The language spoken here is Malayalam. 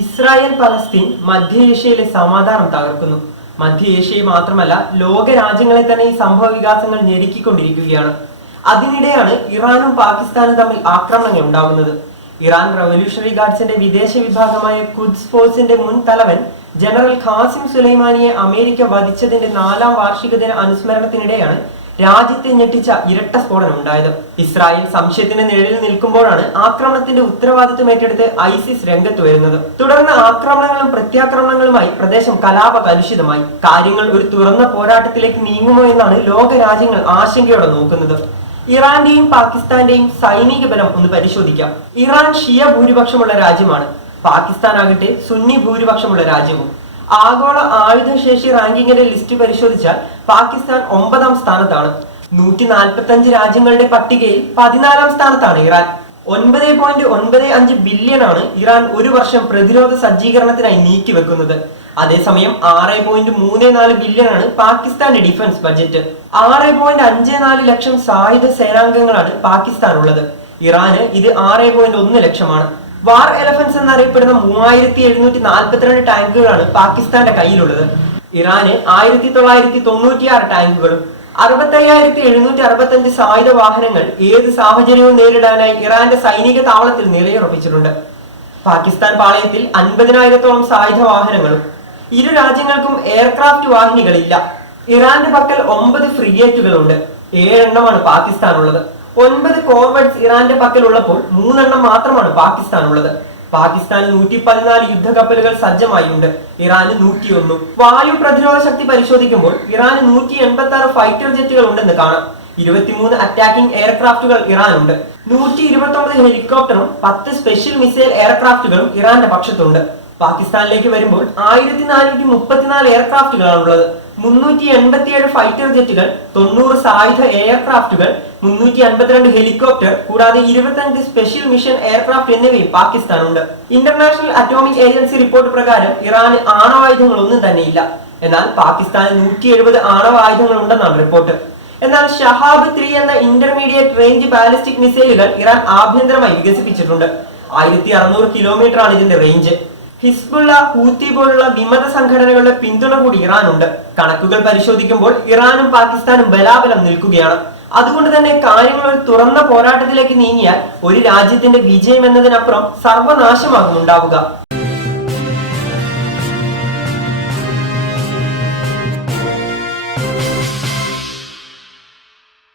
ഇസ്രായേൽ പലസ്തീൻ മധ്യേഷ്യയിലെ സമാധാനം തകർക്കുന്നു. മധ്യേഷ്യയെ മാത്രമല്ല ലോക രാജ്യങ്ങളെ തന്നെ ഈ സംഭവ വികാസങ്ങൾ ഞെരുക്കിക്കൊണ്ടിരിക്കുകയാണ്. അതിനിടെയാണ് ഇറാനും പാകിസ്ഥാനും തമ്മിൽ ആക്രമണങ്ങൾ ഉണ്ടാകുന്നത്. ഇറാൻ റവല്യൂഷണറി ഗാർഡ്സിന്റെ വിദേശ വിഭാഗമായ ഖുദ്സ് ഫോഴ്സിന്റെ മുൻ തലവൻ ജനറൽ ഖാസിം സുലൈമാനിയെ അമേരിക്ക വധിച്ചതിന്റെ 4ാം വാർഷിക ദിന അനുസ്മരണത്തിനിടെയാണ് രാജ്യത്തെ ഞെട്ടിച്ച ഇരട്ട സ്ഫോടനം ഉണ്ടായത്. ഇസ്രായേൽ സംശയത്തിന്റെ നിഴലിൽ നിൽക്കുമ്പോഴാണ് ആക്രമണത്തിന്റെ ഉത്തരവാദിത്വം ഏറ്റെടുത്ത് ഐസിസ് രംഗത്ത് വരുന്നത്. തുടർന്ന് ആക്രമണങ്ങളും പ്രത്യാക്രമണങ്ങളുമായി പ്രദേശം കലാപ കലുഷിതമായി. കാര്യങ്ങൾ ഒരു തുറന്ന പോരാട്ടത്തിലേക്ക് നീങ്ങുമോ എന്നാണ് ലോക രാജ്യങ്ങൾ ആശങ്കയോടെ നോക്കുന്നത്. ഇറാന്റെയും പാകിസ്ഥാന്റെയും സൈനിക ബലം ഒന്ന് പരിശോധിക്കാം. ഇറാൻ ഷിയ ഭൂരിപക്ഷമുള്ള രാജ്യമാണ്. പാകിസ്ഥാൻ ആകട്ടെ സുന്നി ഭൂരിപക്ഷമുള്ള രാജ്യവും. ആഗോള ആയുധശേഷി റാങ്കിങ്ങിന്റെ ലിസ്റ്റ് പരിശോധിച്ചാൽ പാകിസ്ഥാൻ 9ാം സ്ഥാനത്താണ്. 145 രാജ്യങ്ങളുടെ പട്ടികയിൽ 14ാം സ്ഥാനത്താണ് ഇറാൻ. 9.95 ബില്യൺ ആണ് ഇറാൻ ഒരു വർഷം പ്രതിരോധ സജ്ജീകരണത്തിനായി നീക്കിവെക്കുന്നത്. അതേസമയം 6.34 ബില്യൺ ആണ് പാകിസ്ഥാന്റെ ഡിഫൻസ് ബജറ്റ്. 6.54 ലക്ഷം സായുധ സേനാംഗങ്ങളാണ് പാകിസ്ഥാൻ ഉള്ളത്. ഇറാന് ഇത് 6.1 ലക്ഷമാണ്. വാർ എലഫൻസ് എന്നറിയപ്പെടുന്ന 3742 ടാങ്കുകളാണ് പാകിസ്ഥാന്റെ കയ്യിലുള്ളത്. ഇറാന് 1996 ടാങ്കുകളും 65,765 സായുധ വാഹനങ്ങൾ ഏത് സാഹചര്യവും നേരിടാനായി ഇറാന്റെ സൈനിക താവളത്തിൽ നിലയുറപ്പിച്ചിട്ടുണ്ട്. പാകിസ്ഥാൻ പാളയത്തിൽ 50,000-ഓളം സായുധ വാഹനങ്ങളും. ഇരു രാജ്യങ്ങൾക്കും എയർക്രാഫ്റ്റ് വാഹിനികളില്ല. ഇറാന്റെ പക്കൽ 9 ഫ്രിഗേറ്റുകളുണ്ട്. 7 എണ്ണമാണ് പാകിസ്ഥാനുള്ളത്. 9 കോർവെറ്റ്സ് ഇറാന്റെ പക്കൽ ഉള്ളപ്പോൾ 3 എണ്ണം മാത്രമാണ് പാകിസ്ഥാൻ ഉള്ളത്. പാകിസ്ഥാന് 114 യുദ്ധക്കപ്പലുകൾ സജ്ജമായിട്ടുണ്ട്. ഇറാന് 101. വായു പ്രതിരോധ ശക്തി പരിശോധിക്കുമ്പോൾ ഇറാന് 186 ഫൈറ്റർ ജെറ്റുകൾ ഉണ്ടെന്ന് കാണാം. 23 അറ്റാക്കിംഗ് എയർക്രാഫ്റ്റുകൾ ഇറാനുണ്ട്. 129 ഹെലികോപ്റ്ററും 10 സ്പെഷ്യൽ മിസൈൽ എയർക്രാഫ്റ്റുകളും ഇറാന്റെ പക്ഷത്തുണ്ട്. പാകിസ്ഥാനിലേക്ക് വരുമ്പോൾ 1434 എയർക്രാഫ്റ്റുകളാണുള്ളത്. 387 ഫൈറ്റർ ജെറ്റുകൾ, 90 സായുധ എയർക്രാഫ്റ്റുകൾ, 352 ഹെലികോപ്റ്റർ കൂടാതെ 25 സ്പെഷ്യൽ മിഷൻ എയർക്രാഫ്റ്റ് എന്നിവയും പാകിസ്ഥാനുണ്ട്. ഇന്റർനാഷണൽ അറ്റോമിക് ഏജൻസി റിപ്പോർട്ട് പ്രകാരം ഇറാന് ആണവായുധങ്ങളൊന്നും തന്നെയില്ല. എന്നാൽ പാകിസ്ഥാന് 170 ആണവായുധങ്ങൾ ഉണ്ടെന്നാണ് റിപ്പോർട്ട്. എന്നാൽ ഷഹാബ് 3 എന്ന ഇന്റർമീഡിയറ്റ് റേഞ്ച് ബാലിസ്റ്റിക് മിസൈലുകൾ ഇറാൻ ആഭ്യന്തരമായി വികസിപ്പിച്ചിട്ടുണ്ട്. 1600 കിലോമീറ്റർ ആണ് ഇതിന്റെ റേഞ്ച്. ഹിസ്ബുള്ള, ഹൂത്തി പോലുള്ള വിമത സംഘടനകളുടെ പിന്തുണ കൂടി ഇറാനുണ്ട്. കണക്കുകൾ പരിശോധിക്കുമ്പോൾ ഇറാനും പാകിസ്ഥാനും ബലാബലം നിൽക്കുകയാണ്. അതുകൊണ്ട് തന്നെ കാര്യങ്ങൾ ഒരു തുറന്ന പോരാട്ടത്തിലേക്ക് നീങ്ങിയാൽ ഒരു രാജ്യത്തിന്റെ വിജയം എന്നതിനപ്പുറം സർവനാശമാകും ഉണ്ടാവുക.